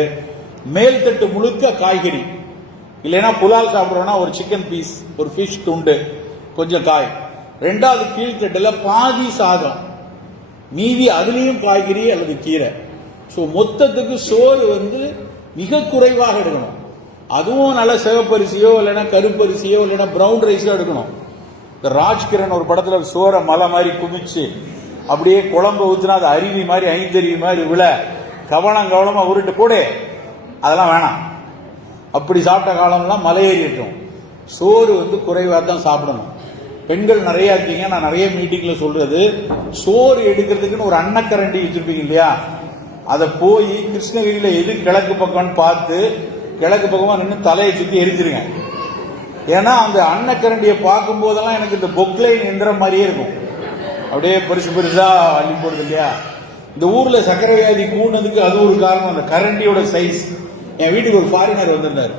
மேல் தட்டு முழுக்க காய்கறி, இல்லைன்னா புலால் சாப்பிட்றோம்னா ஒரு சிக்கன் பீஸ், ஒரு ஃபிஷ் துண்டு, கொஞ்சம் காய். 2வது கீழ்த்தட்டுல பாதி சாதம், மீதி அதுலயும் காய்கறி அல்லது கீரை. ஸோ மொத்தத்துக்கு சோறு வந்து மிக குறைவாக எடுக்கணும். அதுவும் நல்ல சிவப்பரிசியோ இல்லைன்னா கருப்பரிசியோ இல்லைன்னா பிரவுன் ரைஸோ எடுக்கணும். இந்த ராஜ்கிரண் ஒரு படத்துல சோறை மலை மாதிரி குதிச்சு அப்படியே குழம்பு ஊத்துனா அது அருவி மாதிரி ஐந்தருவி மாதிரி விழ கவனமா உருட்டு போடு, அதெல்லாம் வேணாம். அப்படி சாப்பிட்ட காலம்லாம் மலையேறிட்டோம். சோறு வந்து குறைவாக தான் சாப்பிடணும். பெண்கள் நிறைய இருக்கீங்க, நான் நிறைய மீட்டிங்ல சொல்றது, சோறு எடுக்கிறதுக்குன்னு ஒரு அன்னக்கரண்டி வச்சிருப்பீங்க இல்லையா, அதை போய் கிருஷ்ணகிரியில எது கிழக்கு பக்கம்னு பார்த்து கிழக்கு பக்கமா நின்று தலையை சுத்தி எரிஞ்சிருங்க. ஏன்னா அந்த அன்னக்கரண்டியை பார்க்கும் போதெல்லாம் எனக்கு இந்த பொக்லைன் எந்திர மாதிரியே இருக்கும், அப்படியே பெருசா அள்ளி போடுது இல்லையா. இந்த ஊர்ல சக்கரை வியாதி கூடுனதுக்கு அது ஒரு காரணம், அந்த கரண்டியோட சைஸ். என் வீட்டுக்கு ஒரு ஃபாரினர் வந்திருந்தார்.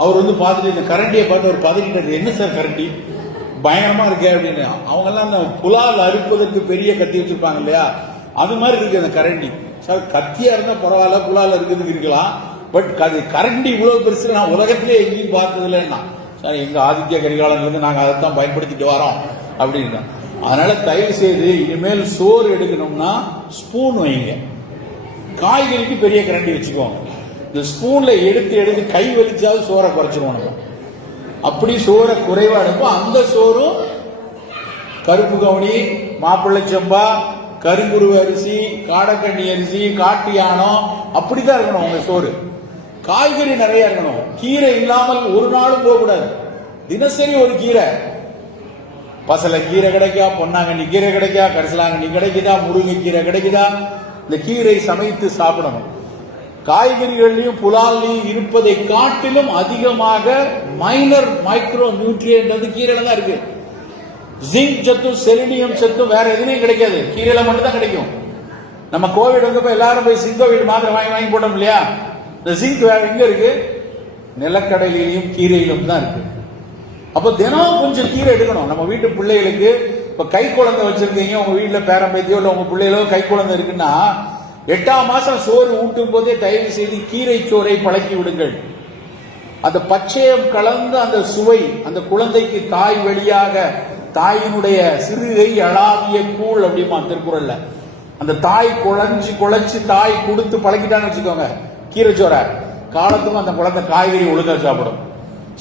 அவர் வந்து பார்த்துட்டு இந்த கரண்டியை பார்த்து ஒரு பதறிட்டாரு, என்ன சார் கரண்டி பயங்கரமா இருக்கு அப்படின்னு. அவங்க எல்லாம் அந்த புலால் அறுப்பதற்கு பெரிய கத்தி வச்சிருப்பாங்க இல்லையா, அது மாதிரி இருக்கு அந்த கரண்டி. சார் கத்தியா இருந்தா பரவாயில்ல, புலால் இருக்கிறதுக்கு இருக்கலாம், பட் அது கரண்டி இவ்வளவு பெருசு நான் உலகத்திலே எங்கேயும் பார்த்தது இல்லைன்னா. சார் எங்க ஆதித்ய கரிகாலன்ல இருந்து நாங்க அதைத்தான் பயன்படுத்திட்டு வரோம் அப்படின்னு. அதனால தயவு செய்து இனிமேல் சோறு எடுக்கணும்னா ஸ்பூன் வைங்க, காய்கறிக்கு பெரிய கரண்டி வச்சுக்கோங்க. இந்த ஸ்பூன்ல எடுத்து கை வலிச்சாவது சோறை குறைச்சிருவோம் நம்ம. அப்படி சோறை குறைவா எடுப்போம். அந்த சோறும் கருப்பு கவுனி, மாப்பிள்ளை சம்பா, கருங்குருவு அரிசி, காடக்கண்ணி அரிசி, காட்டு யானம், அப்படித்தான் இருக்கணும் உங்க சோறு. காய்கறி நிறைய இருக்கணும். கீரை இல்லாமல் ஒரு நாளும் போகக்கூடாது. தினசரி ஒரு கீரை, பசலை கீரை கிடைக்கா, பொன்னாங்கண்ணி கீரை கிடைக்கா, கரிசலாங்கண்ணி கிடைக்குதா, முருங்கை கீரை கிடைக்குதா, இந்த கீரை சமைத்து சாப்பிடணும். காய்கறிகளையும் புலாலையும் இருப்பதை காட்டிலும் அதிகமாக மைனர் மைக்ரோ நியூட்ரியன்ட் கீரையில தான் இருக்கு. ஜிங்க் சத்தும் செலினியம் சத்தும் வேற எதுலையும் கிடைக்காது, கீரையில மட்டும் தான் கிடைக்கும். நம்ம கோவிட் வந்தப்ப எல்லாரும் போய் சிங்கோவிட் மாத்திரை வாங்கி போட்டோம் இல்லையா, இந்த ஜிங்க் வேற எங்க இருக்கு? நிலக்கடலையிலும் கீரையிலும் தான் இருக்கு. அப்போ தினம் கொஞ்சம் கீரை எடுக்கணும். நம்ம வீட்டு பிள்ளைகளுக்கு இப்ப கை குழந்தை வச்சிருக்கீங்க, உங்க வீட்டுல பேரம்பேத்தியோ இல்ல உங்க பிள்ளைகளோ கை குழந்தை இருக்குன்னா 8ஆம் மாசம் சோறு ஊட்டும் போதே தயவு செய்து கீரை சோறை பழக்கி விடுங்கள். அந்த பச்சையம் கலந்த அந்த சுவை அந்த குழந்தைக்கு தாய் வழியாக தாயினுடைய சிறுகை அளாவிய கூழ் அப்படிமா திருக்குறள்ல. அந்த தாய் குழைச்சு தாய் கொடுத்து பழக்கிட்டான்னு வச்சுக்கோங்க கீரை சோறை, காலத்துக்கும் அந்த குழந்தை காய்கறி ஒழுங்கா சாப்பிடும்.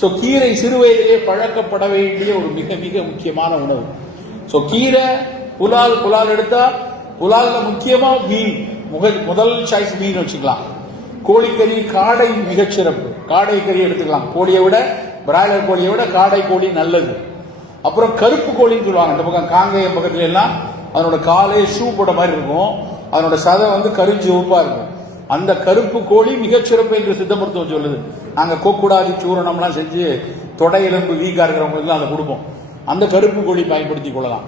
சோ கீரை சிறு வயதிலே பழக்கப்பட வேண்டிய ஒரு மிக மிக முக்கியமான உணவு. சோ கீரை, புலால் எடுத்தா புலால்ல முக்கியமா மீன், முதல் சாய்ஸ் மீன் வச்சுக்கலாம். கோழிக்கறி, காடை மிகச்சிறப்பு, காடை கறி எடுத்துக்கலாம். கோழியை விட, பிராய்லர் கோழியை விட காடை கோழி நல்லது. அப்புறம் கருப்பு கோழின்னு சொல்லுவாங்க, இந்த பக்கம் காங்கேயம் பக்கத்துல எல்லாம் அதனோட காலே ஷூ போட மாதிரி இருக்கும், அதனோட சதை கரிஞ்சு உப்பா இருக்கும். அந்த கருப்பு கோழி மிகச்சிறப்பு என்று சித்த மருத்துவம் சொல்லுது. நாங்க கொக்குடாதி சூரணம்லாம் செஞ்சு தொடை எலும்பு வீக்கா இருக்கிறவங்களுக்கு அதை கொடுப்போம். அந்த கருப்பு கோழி பயன்படுத்தி கொள்ளலாம்.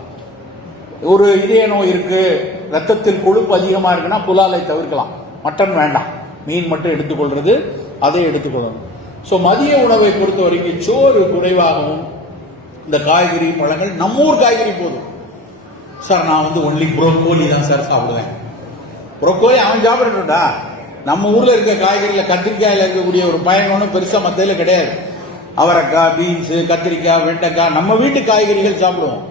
ஒரு இதய நோய் இருக்கு, ரத்தத்தில் கொழுப்பு அதிகமா இருக்குன்னா புலாலை தவிர்க்கலாம். மட்டன் வேண்டாம், மீன் மட்டும் எடுத்துக்கொள்றது, அதை எடுத்துக்கொள்ளணும். சோ மதிய உணவை பொறுத்த வரைக்கும் சோறு குறைவாகவும் இந்த காய்கறி பழங்கள், நம்மூர் காய்கறி போதும் சார். நான் ஒன்லி புரோக்கோலி தான் சார் சாப்பிடுவேன். புரோக்கோலி அவன் சாப்பிடட்டா. நம்ம ஊர்ல இருக்க காய்கறியில கத்திரிக்காயில இருக்கக்கூடிய ஒரு பயன் ஒன்றும் பெருசா மத்தியில கிடையாது. அவரைக்காய், பீன்ஸ், கத்திரிக்காய், வெண்டைக்காய் நம்ம வீட்டு காய்கறிகள் சாப்பிடுவோம்.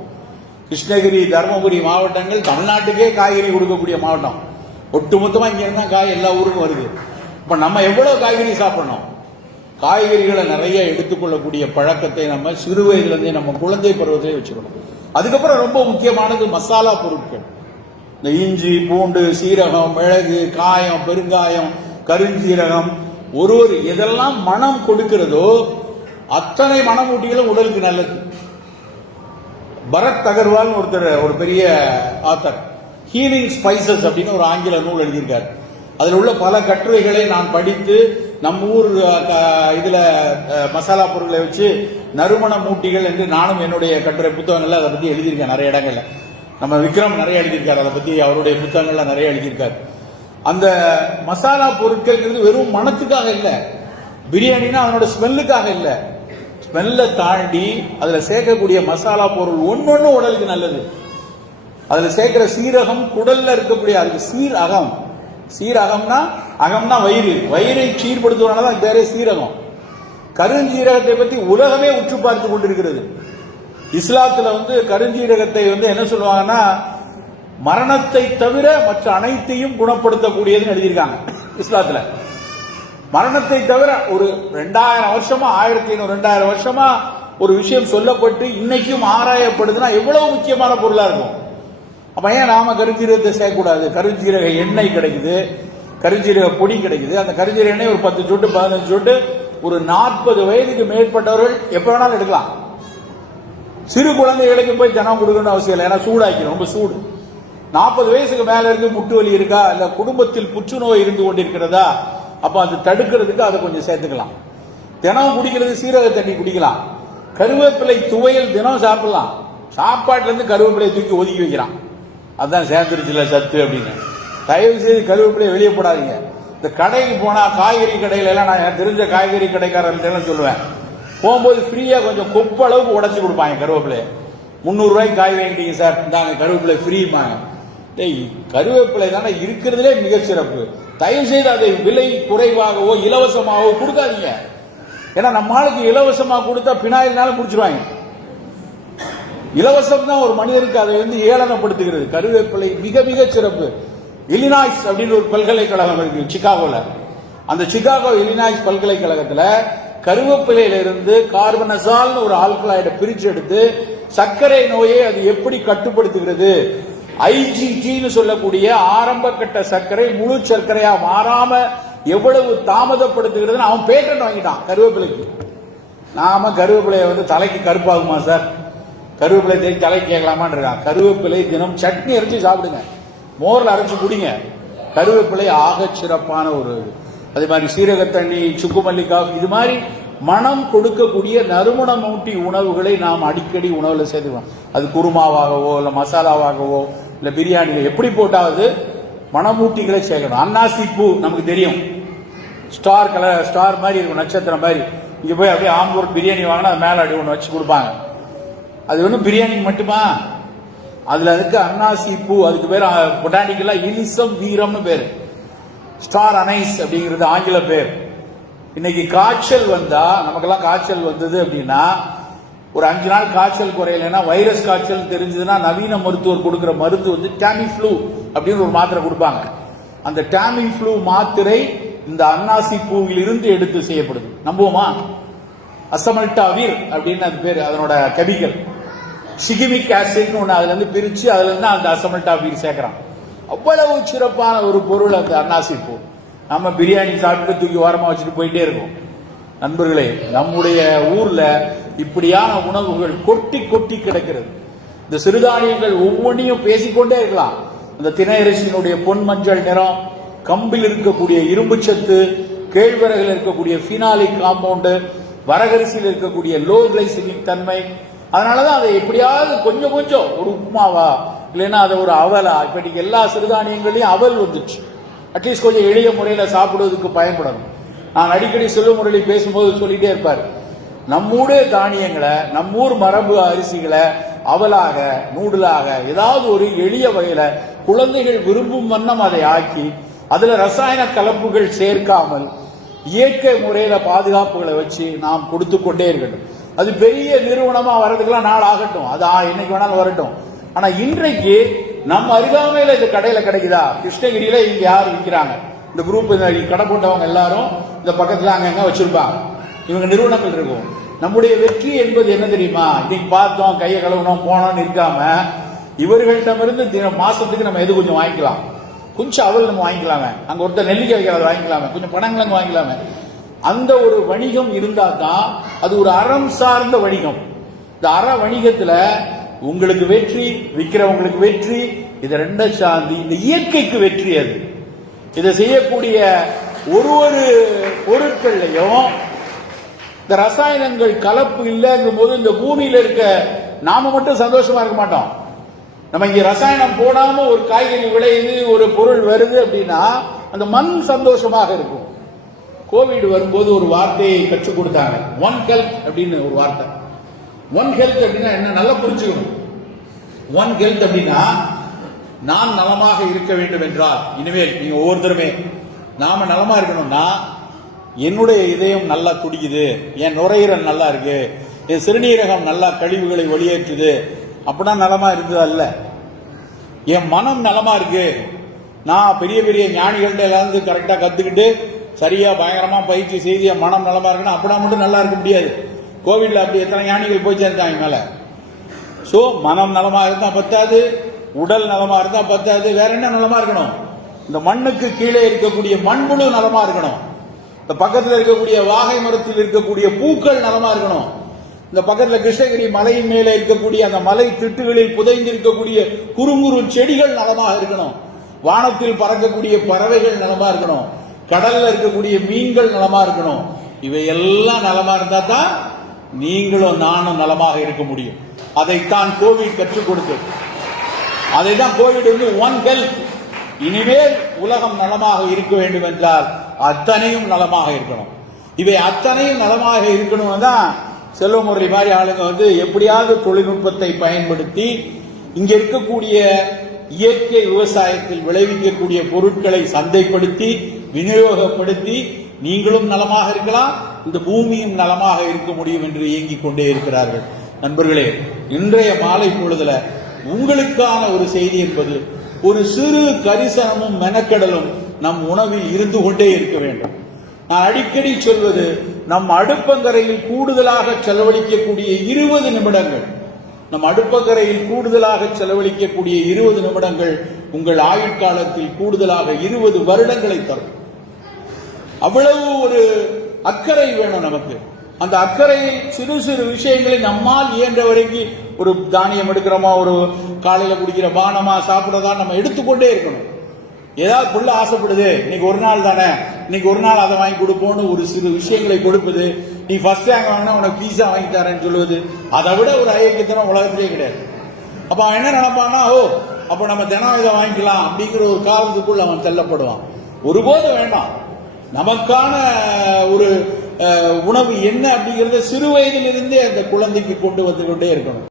கிருஷ்ணகிரி, தருமபுரி மாவட்டங்கள் தமிழ்நாட்டுக்கே காய்கறி கொடுக்கக்கூடிய மாவட்டம். ஒட்டுமொத்தமா இங்க இருந்தா காய் எல்லா ஊருக்கும் வருது. இப்ப நம்ம எவ்வளவு காய்கறி சாப்பிடணும்? காய்கறிகளை நிறைய எடுத்துக்கொள்ளக்கூடிய பழக்கத்தை நம்ம சிறு வயதுல இருந்தே நம்ம குழந்தை பருவத்திலே வச்சுக்கணும். அதுக்கப்புறம் ரொம்ப முக்கியமானது மசாலா பொருட்கள். இந்த இஞ்சி, பூண்டு, சீரகம், மிளகு, காயம், பெருங்காயம், கருஞ்சீரகம், ஒரு எதெல்லாம் மனம் கொடுக்கிறதோ அத்தனை மனமூட்டிகளும் உடலுக்கு நல்லது. பரத் அகர்வால் ஒருத்தர், ஒரு பெரிய ஆத்தர், ஹீலிங் ஸ்பைசஸ் அப்படின்னு ஒரு ஆங்கில நூல் எழுதியிருக்காரு. அதில் உள்ள பல கட்டுரைகளை நான் படித்து நம்ம ஊர் இதுல மசாலா பொருட்களை வச்சு நறுமண மூட்டிகள் என்று நானும் என்னுடைய கட்டுரை புத்தகங்கள்ல அதை பத்தி எழுதியிருக்கேன். நிறைய இடங்கள்ல நம்ம விக்ரம் நிறைய எழுதியிருக்காரு, அதை பத்தி அவருடைய புத்தகங்கள்ல நிறைய எழுதியிருக்காரு. அந்த மசாலா பொருட்கள் வெறும் மனத்துக்காக இல்ல, பிரியாணினா அதனோட ஸ்மெல்லுக்காக இல்ல, ஸ்மெல்ல தாண்டி அதுல சேர்க்கக்கூடிய மசாலா பொருள் ஒன்னொன்னு உடலுக்கு நல்லது. அதுல சேர்க்கிற சீரகம் குடல்ல இருக்கக்கூடிய, அதுக்கு சீரகம், சீரகம்னா அகம்னா வயிறு, வயிறை சீர்படுத்துவதனால பேரே சீரகம். கருஞ்சீரகத்தை பத்தி உலகமே உற்று பார்த்து கொண்டிருக்கிறது. இஸ்லாத்துல கருஞ்சீரகத்தை என்ன சொல்லுவாங்கன்னா, மரணத்தை தவிர மற்ற அனைத்தையும் குணப்படுத்தக்கூடியதுன்னு எழுதியிருக்காங்க இஸ்லாத்துல. மரணத்தை தவிர ஒரு 2000 வருஷமா, 1500 2000 வருஷமா ஒரு விஷயம் சொல்லப்பட்டு இன்னைக்கும் ஆராயப்படுதுன்னா எவ்வளவு முக்கியமான பொருளா இருக்கும். அப்ப ஏன் நாம கருஞ்சீரகத்தை சேர்க்கக்கூடாது? கருஞ்சீரக எண்ணெய் கிடைக்குது, கருஞ்சீரக பொடி கிடைக்குது. அந்த கருஞ்சீரக எண்ணெய் ஒரு 10 சொட்டு 15 சொட்டு ஒரு 40 வயதுக்கு மேற்பட்டவர்கள் எப்ப வேணாலும் எடுக்கலாம். சிறு குழந்தைகளுக்கு போய் தினம் கொடுக்கணும்னு அவசியம் இல்லை, ஏன்னா சூடாக்கி ரொம்ப சூடு. 40 வயசுக்கு மேல இருக்கு, முட்டு வலி இருக்கா, இல்ல குடும்பத்தில் புற்றுநோய் இருந்து கொண்டிருக்கிறதா, அப்ப அது தடுக்கிறதுக்கு அதை கொஞ்சம் சேர்த்துக்கலாம். தினம் குடிக்கிறது சீரக தண்ணி குடிக்கலாம். கருவேப்பிலை துவையல் தினம் சாப்பிடலாம். சாப்பாட்டுல இருந்து கருவேப்பிலையை தூக்கி ஒதுக்கி வைக்கிறான், அதுதான் சேர்ந்துருச்சுல சத்து அப்படின்னு. தயவு செய்து கருவேப்பிலையை வெளியே போடாதீங்க. இந்த கடைக்கு போனா, காய்கறி கடையில எல்லாம் நான் தெரிஞ்ச காய்கறி கடைக்காரர்கிட்ட சொல்லுவேன், போகும்போது ஃப்ரீயா கொஞ்சம் கொப்பு அளவுக்கு உடச்சு கொடுப்பாங்க கருவேப்பிலையை. 300 ரூபாய்க்கு காய் வாங்கிட்டீங்க சார், இந்தாங்க கருவேப்பிலை ஃப்ரீமாங்க. கருவேப்பிலை தானே இருக்கிறதுலே மிக சிறப்பு. தயவு செய்து அதை விலை குறைவாகவோ இலவசமாகவோ கொடுக்காதீங்க. ஏன்னா நம்ம ஆளுக்கு இலவசமா கொடுத்தா பினாயில்னாலும் குடிச்சிருவாங்க. இலவசம் தான் ஒரு மனிதருக்கு அதை ஏளனப்படுத்துகிறது. கருவேப்பிலை மிக மிக சிறப்பு. இலினாய்ஸ் அப்படின்னு ஒரு பல்கலைக்கழகம் இருக்கு சிகாகோல. அந்த சிகாகோ இலினாய்ஸ் பல்கலைக்கழகத்துல கருவேப்பிலையிலிருந்து கார்பனசால்னு ஒரு ஆல்கலாய்டை பிரிச்சு எடுத்து சர்க்கரை நோயை அது எப்படி கட்டுப்படுத்துகிறது, ஐஜிடின்னு சொல்லக்கூடிய ஆரம்ப கட்ட சர்க்கரை முழு சர்க்கரையா மாறாம எவ்வளவு தாமதப்படுத்துகிறது அவன் பேட்டன் வாங்கிட்டான் கருவேப்பிலைக்கு. நாம கருவேப்பிலையை தலைக்கு கருப்பாகுமா சார், கருவேப்பிலை தேடி தலைக்கு கேட்கலாமான் இருக்கான். கருவேப்பிலை தினம் சட்னி அரைச்சு சாப்பிடுங்க, மோர்ல அரைச்சு குடிங்க. கருவேப்பிலை ஆக சிறப்பான ஒரு, அதே மாதிரி சீரக தண்ணி, சுக்கு மல்லிகா, இது மாதிரி மனம் கொடுக்கக்கூடிய நறுமணமூட்டி உணவுகளை நாம் அடிக்கடி உணவுல சேர்த்துக்கணும். அது குருமாவாகவோ இல்ல மசாலாவாகவோ இல்ல பிரியாணியில எப்படி போட்டாவது மணமூட்டிகளை சேர்க்கணும். அன்னாசி பூ நமக்கு தெரியும், ஸ்டார் கலர், ஸ்டார் மாதிரி இருக்கும், நட்சத்திரம் மாதிரி. இங்க போய் அப்படியே ஆம்பூர் பிரியாணி வாங்கினா அது மேல அப்படி ஒன்று வச்சு கொடுப்பாங்க. அது பிரியாணிக்கு மட்டுமா? அதுல இருக்க அன்னாசி பூ, அதுக்கு பேர் பொட்டானிக்கலா இலிசம் வீரம்னு பேரு. ஸ்டார் அனைஸ் அப்படிங்கிறது ஆங்கில பேர். இன்னைக்கு காய்ச்சல் வந்தா, நமக்கெல்லாம் காய்ச்சல் வந்தது அப்படின்னா, ஒரு 5 நாள் காய்ச்சல் குறையலைன்னா, வைரஸ் காய்ச்சல் தெரிஞ்சதுன்னா நவீன மருத்துவர் கொடுக்கிற மருந்து வந்து டாமிஃப்ளூ அப்படின்னு ஒரு மாத்திரை கொடுப்பாங்க. அந்த டாமிஃப்ளூ மாத்திரை இந்த அன்னாசி பூவில் இருந்து எடுத்து செய்யப்படுது. நம்புவோமா? அசமல்டாவிர் அப்படின்னு அது பேரு, அதனோட கெமிக்கல். சிகிமிக் ஆசிட்னு ஒண்ணு அதுல இருந்து பிரிச்சு அதுல இருந்து அந்த அசமல்டாவிர் சேர்க்கிறான். அவ்வளவு சிறப்பான ஒரு பொருள் அந்த அன்னாசி பூ. நம்ம பிரியாணி சாப்பிட்டு தூக்கி ஓரமா வச்சுட்டு போயிட்டே இருக்கோம். நண்பர்களே, நம்முடைய ஊர்ல இப்படியான உணவுகள் கொட்டி கொட்டி கிடக்கிறது. இந்த சிறுதானியங்கள் ஒவ்வொன்றையும் பேசிக்கொண்டே இருக்கலாம். இந்த திணையரசியினுடைய பொன் மஞ்சள் நிறம், கம்பில் இருக்கக்கூடிய இரும்பு சத்து, கேழ்வரகில் இருக்கக்கூடிய பினாலிக் காம்பவுண்டு, வரகரிசியில் இருக்கக்கூடிய லோ கிளைசிமிக் தன்மை. அதனாலதான் அதை எப்படியாவது கொஞ்சம் கொஞ்சம் ஒரு உப்புமாவா இல்லைன்னா அதை ஒரு அவலா, இப்ப இன்னைக்கு எல்லா சிறுதானியங்களையும் அவல் வந்துச்சு. அட்லீஸ்ட் கொஞ்சம் எளிய முறையில சாப்பிடுவதற்கு பயன்படணும். நான் அடிக்கடி செல்வ முறையில் பேசும்போது சொல்லிட்டே இருப்பார், நம்மூடைய தானியங்களை, நம்மூர் மரபு அரிசிகளை அவலாக, நூடுலாக, ஏதாவது ஒரு எளிய வகையில குழந்தைகள் விரும்பும் வண்ணம் அதை ஆக்கி அதுல ரசாயன கலப்புகள் சேர்க்காமல் இயற்கை முறையில பாதுகாப்புகளை வச்சு நாம் கொடுத்து கொண்டே இருக்கட்டும். அது பெரிய நிறுவனமா வர்றதுக்கெல்லாம் நாள் ஆகட்டும், அது என்னைக்கு வேணாலும் வரட்டும். ஆனா இன்றைக்கு நம்ம அருகாமையில இந்த கடையில கிடைக்குதா? கிருஷ்ணகிரியில இங்க யார் விற்கிறாங்க? இந்த குரூப் கடை போட்டவங்க எல்லாரும் இந்த பக்கத்துல அங்கங்க வச்சிருப்பாங்க. இவங்க நிறுவனங்கள் இருக்கும். நம்முடைய வெற்றி என்பது என்ன தெரியுமா? இன்னைக்கு பார்த்தோம், கையை கழுவணும், போனோம்னு இருக்காம இவர்களிடமிருந்து மாசத்துக்கு நம்ம எது கொஞ்சம் வாங்கிக்கலாம். கொஞ்சம் அவல் நம்ம வாங்கிக்கலாமே, அங்க ஒருத்தர் நெல்லிக்காய் வைக்கிறத வாங்கிக்கலாமே, கொஞ்சம் பணங்கிழங்கு வாங்கிக்கலாமே. அந்த ஒரு வணிகம் இருந்தா தான் அது ஒரு அறம் சார்ந்த வணிகம். இந்த அற வணிகத்துல உங்களுக்கு வெற்றி, விற்கிறவங்களுக்கு வெற்றி, இது ரெண்டும் சார்ந்து இந்த இயற்கைக்கு வெற்றி. அது இதை செய்யக்கூடிய ஒரு ஒரு பொருட்கள்லையும் இந்த ரசாயனங்கள் கலப்பு இல்லைங்கும் போது இந்த பூமியில இருக்க நாம மட்டும் சந்தோஷமா இருக்க மாட்டோம். நம்ம இங்க ரசாயனம் போடாம ஒரு காய்கறி விளையுது, ஒரு பொருள் வருது அப்படின்னா அந்த மண் சந்தோஷமாக இருக்கும். கோவிட் வரும்போது ஒரு வார்த்தையை கற்றுக் கொடுத்தாங்க, ஒன் ஹெல்த் அப்படின்னு ஒரு வார்த்தை. ஒன் ஹெல்த் அப்படின்னா என்ன, நல்லா புரிஞ்சுக்கணும். ஒன் ஹெல்த் அப்படின்னா நான் நலமாக இருக்க வேண்டும் என்றால், இனிமேல் நீங்க ஒவ்வொருத்தருமே நாம நலமா இருக்கணும்னா, என்னுடைய இதயம் நல்லா துடிக்குது, என் நுரையீரல் நல்லா இருக்கு, என் சிறுநீரகம் நல்லா கழிவுகளை வெளியேற்றுது, அப்படின்னா நலமா இருந்தது அல்ல. என் மனம் நலமா இருக்கு, நான் பெரிய பெரிய ஞானிகள்ட்ட இருந்து கரெக்டா கத்துக்கிட்டு சரியா பயங்கரமா பயிற்சி செய்து என் மனம் நலமா இருக்குன்னா அப்படின்னா மட்டும் நல்லா இருக்க முடியாது. கோவிட்ல அப்படி எத்தனை ஞானிகள் போய் சேர்ந்தாங்க மேல. சோ மனம் நலமா இருந்தா பத்தாது, உடல் நலமா இருந்தா பத்தாது, வேற என்ன நலமா இருக்கணும்? இந்த மண்ணுக்கு கீழே இருக்கக்கூடிய மண்புழு நலமா இருக்கணும். இந்த பக்கத்தில் இருக்கக்கூடிய வாகை மரத்தில் இருக்கக்கூடிய பூக்கள் நலமா இருக்கணும். இந்த பக்கத்தில் கிருஷ்ணகிரி மலையின் மேலே இருக்கக்கூடிய அந்த மலை திட்டுகளில் புதைந்து இருக்கக்கூடிய குறுங்குறு செடிகள் நலமாக இருக்கணும். வானத்தில் பறக்கக்கூடிய பறவைகள் நலமா இருக்கணும். கடல்ல இருக்கக்கூடிய மீன்கள் நலமா இருக்கணும். இவையெல்லாம் நலமா இருந்தா தான் நீங்களும் நானும் நலமாக இருக்க முடியும். அதைத்தான் கோவிட் கற்றுக் கொடுத்தது. அதைதான் கோவிட் வந்து ஒன் ஹெல்த். இனிமேல் உலகம் நலமாக இருக்க வேண்டும் என்றால் அத்தனையும் நலமாக இருக்கணும். இவை அத்தனையும் நலமாக இருக்கணும் தான் செல்வமுரளி மாதிரி ஆளுங்க வந்து எப்படியாவது தொழில்நுட்பத்தை பயன்படுத்தி இங்க இருக்கக்கூடிய இயற்கை விவசாயத்தில் விளைவிக்கக்கூடிய பொருட்களை சந்தைப்படுத்தி விநியோகப்படுத்தி நீங்களும் நலமாக இருக்கலாம், இந்த பூமியும் நலமாக இருக்க முடியும் என்று இயங்கிக் கொண்டே இருக்கிறார்கள். நண்பர்களே, இன்றைய மாலை பொழுதுல உங்களுக்கான ஒரு செய்தி என்பது, ஒரு சிறு கரிசனமும் மெனக்கடலும் நம் உணவில் இருந்து கொண்டே இருக்க வேண்டும். நான் அடிக்கடி சொல்வது, நம் அடுப்பங்கரையில் கூடுதலாக செலவழிக்கக்கூடிய 20 நிமிடங்கள், நம் அடுப்பங்கரையில் கூடுதலாக செலவழிக்கக்கூடிய 20 நிமிடங்கள் உங்கள் ஆயுட்காலத்தில் கூடுதலாக 20 வருடங்களை தரும். அவ்வளவு ஒரு அக்கறை வேணும் நமக்கு. அந்த அக்கறையில் சிறு சிறு விஷயங்களை நம்மால் இயன்ற வரைக்கும், ஒரு தானியம் எடுக்கிறோமா, ஒரு காலையில குடிக்கிற பானமா, சாப்பிடறதா நம்ம எடுத்துக்கொண்டே இருக்கணும். ஏதாவது புள்ள ஆசைப்படுது, இன்னைக்கு ஒரு நாள் தானே, இன்னைக்கு ஒரு நாள் அதை வாங்கி கொடுப்போம்னு ஒரு சிறு விஷயங்களை கொடுப்பது, நீ ஃபர்ஸ்ட் ரேங்க் வாங்கினா உனக்கு பீஸா வாங்கி தரேன்னு சொல்லுவது, அதை விட ஒரு ஐயக்கத்தனம் உலகத்திலே கிடையாது. அப்ப அவன் என்ன நினைப்பான்னா, ஓ அப்ப நம்ம தினம் இதை வாங்கிக்கலாம் அப்படிங்கிற ஒரு காலத்துக்குள் அவன் செல்லப்படுவான். ஒருபோது வேண்டாம். நமக்கான ஒரு உணவு என்ன அப்படிங்கறத சிறு வயதிலிருந்தே அந்த குழந்தைக்கு கொண்டு வந்து கொண்டே இருக்கணும்.